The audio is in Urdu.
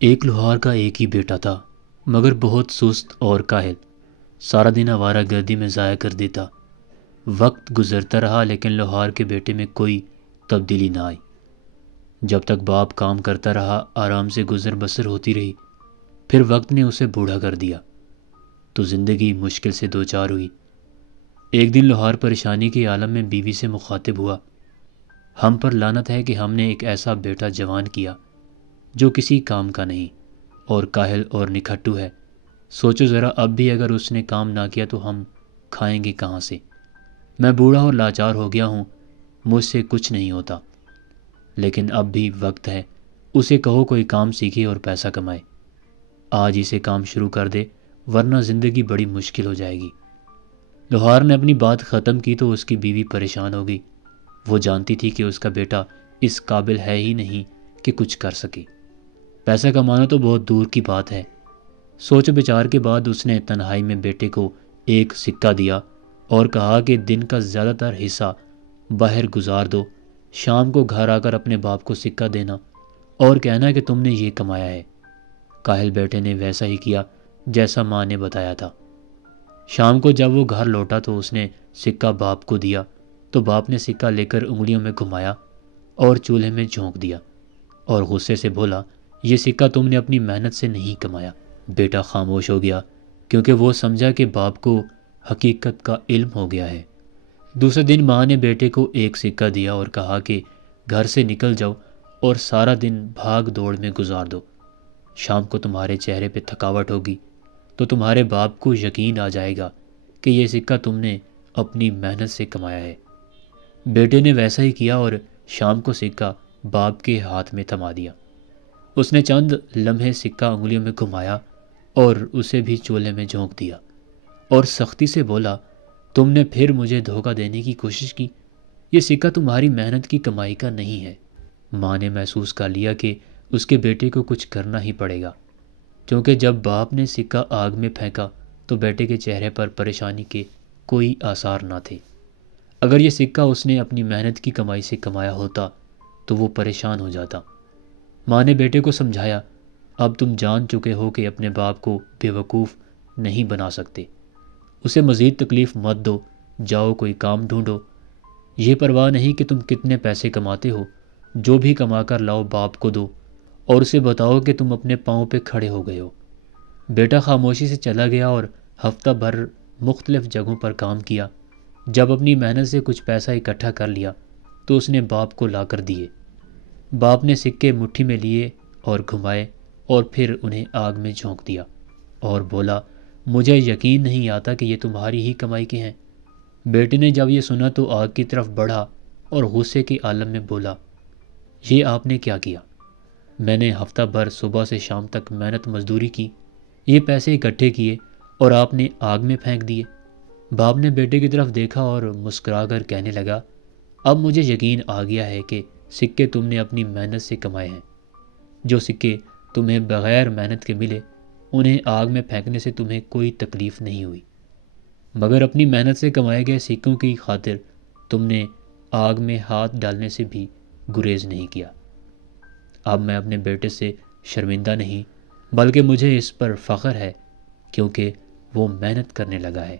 ایک لوہار کا ایک ہی بیٹا تھا، مگر بہت سست اور کاہل، سارا دن آوارہ گردی میں ضائع کر دیتا۔ وقت گزرتا رہا لیکن لوہار کے بیٹے میں کوئی تبدیلی نہ آئی۔ جب تک باپ کام کرتا رہا، آرام سے گزر بسر ہوتی رہی۔ پھر وقت نے اسے بوڑھا کر دیا تو زندگی مشکل سے دوچار ہوئی۔ ایک دن لوہار پریشانی کے عالم میں بیوی سے مخاطب ہوا، ہم پر لعنت ہے کہ ہم نے ایک ایسا بیٹا جوان کیا جو کسی کام کا نہیں اور کاہل اور نکھٹو ہے۔ سوچو ذرا، اب بھی اگر اس نے کام نہ کیا تو ہم کھائیں گے کہاں سے؟ میں بوڑھا اور لاچار ہو گیا ہوں، مجھ سے کچھ نہیں ہوتا۔ لیکن اب بھی وقت ہے، اسے کہو کوئی کام سیکھے اور پیسہ کمائے۔ آج اسے کام شروع کر دے ورنہ زندگی بڑی مشکل ہو جائے گی۔ لوہار نے اپنی بات ختم کی تو اس کی بیوی پریشان ہو گئی۔ وہ جانتی تھی کہ اس کا بیٹا اس قابل ہے ہی نہیں کہ کچھ کر سکے۔ پیسہ کمانا تو بہت دور کی بات ہے۔ سوچ بچار کے بعد اس نے تنہائی میں بیٹے کو ایک سکہ دیا اور کہا کہ دن کا زیادہ تر حصہ باہر گزار دو، شام کو گھر آ کر اپنے باپ کو سکہ دینا اور کہنا کہ تم نے یہ کمایا ہے۔ کاہل بیٹے نے ویسا ہی کیا جیسا ماں نے بتایا تھا۔ شام کو جب وہ گھر لوٹا تو اس نے سکہ باپ کو دیا تو باپ نے سکہ لے کر انگلیوں میں گھمایا اور چولہے میں جھونک دیا اور غصے سے بولا، یہ سکہ تم نے اپنی محنت سے نہیں کمایا۔ بیٹا خاموش ہو گیا کیونکہ وہ سمجھا کہ باپ کو حقیقت کا علم ہو گیا ہے۔ دوسرے دن ماں نے بیٹے کو ایک سکہ دیا اور کہا کہ گھر سے نکل جاؤ اور سارا دن بھاگ دوڑ میں گزار دو۔ شام کو تمہارے چہرے پہ تھکاوٹ ہوگی تو تمہارے باپ کو یقین آ جائے گا کہ یہ سکہ تم نے اپنی محنت سے کمایا ہے۔ بیٹے نے ویسا ہی کیا اور شام کو سکہ باپ کے ہاتھ میں تھما دیا۔ اس نے چند لمحے سکہ انگلیوں میں گھمایا اور اسے بھی چولہے میں جھونک دیا اور سختی سے بولا، تم نے پھر مجھے دھوکہ دینے کی کوشش کی، یہ سکہ تمہاری محنت کی کمائی کا نہیں ہے۔ ماں نے محسوس کر لیا کہ اس کے بیٹے کو کچھ کرنا ہی پڑے گا، کیونکہ جب باپ نے سکہ آگ میں پھینکا تو بیٹے کے چہرے پر پریشانی کے کوئی آثار نہ تھے۔ اگر یہ سکہ اس نے اپنی محنت کی کمائی سے کمایا ہوتا تو وہ پریشان ہو جاتا۔ ماں نے بیٹے کو سمجھایا، اب تم جان چکے ہو کہ اپنے باپ کو بے وقوف نہیں بنا سکتے، اسے مزید تکلیف مت دو، جاؤ کوئی کام ڈھونڈو۔ یہ پرواہ نہیں کہ تم کتنے پیسے کماتے ہو، جو بھی کما کر لاؤ باپ کو دو اور اسے بتاؤ کہ تم اپنے پاؤں پہ کھڑے ہو گئے ہو۔ بیٹا خاموشی سے چلا گیا اور ہفتہ بھر مختلف جگہوں پر کام کیا۔ جب اپنی محنت سے کچھ پیسہ اکٹھا کر لیا تو اس نے باپ کو لا کر دیے۔ باپ نے سکے مٹھی میں لیے اور گھمائے اور پھر انہیں آگ میں جھونک دیا اور بولا، مجھے یقین نہیں آتا کہ یہ تمہاری ہی کمائی کے ہیں۔ بیٹے نے جب یہ سنا تو آگ کی طرف بڑھا اور غصے کے عالم میں بولا، یہ آپ نے کیا کیا؟ میں نے ہفتہ بھر صبح سے شام تک محنت مزدوری کی، یہ پیسے اکٹھے کیے اور آپ نے آگ میں پھینک دیے۔ باپ نے بیٹے کی طرف دیکھا اور مسکرا کر کہنے لگا، اب مجھے یقین آ گیا ہے کہ سکے تم نے اپنی محنت سے کمائے ہیں۔ جو سکے تمہیں بغیر محنت کے ملے انہیں آگ میں پھینکنے سے تمہیں کوئی تکلیف نہیں ہوئی، مگر اپنی محنت سے کمائے گئے سکوں کی خاطر تم نے آگ میں ہاتھ ڈالنے سے بھی گریز نہیں کیا۔ اب میں اپنے بیٹے سے شرمندہ نہیں بلکہ مجھے اس پر فخر ہے کیونکہ وہ محنت کرنے لگا ہے۔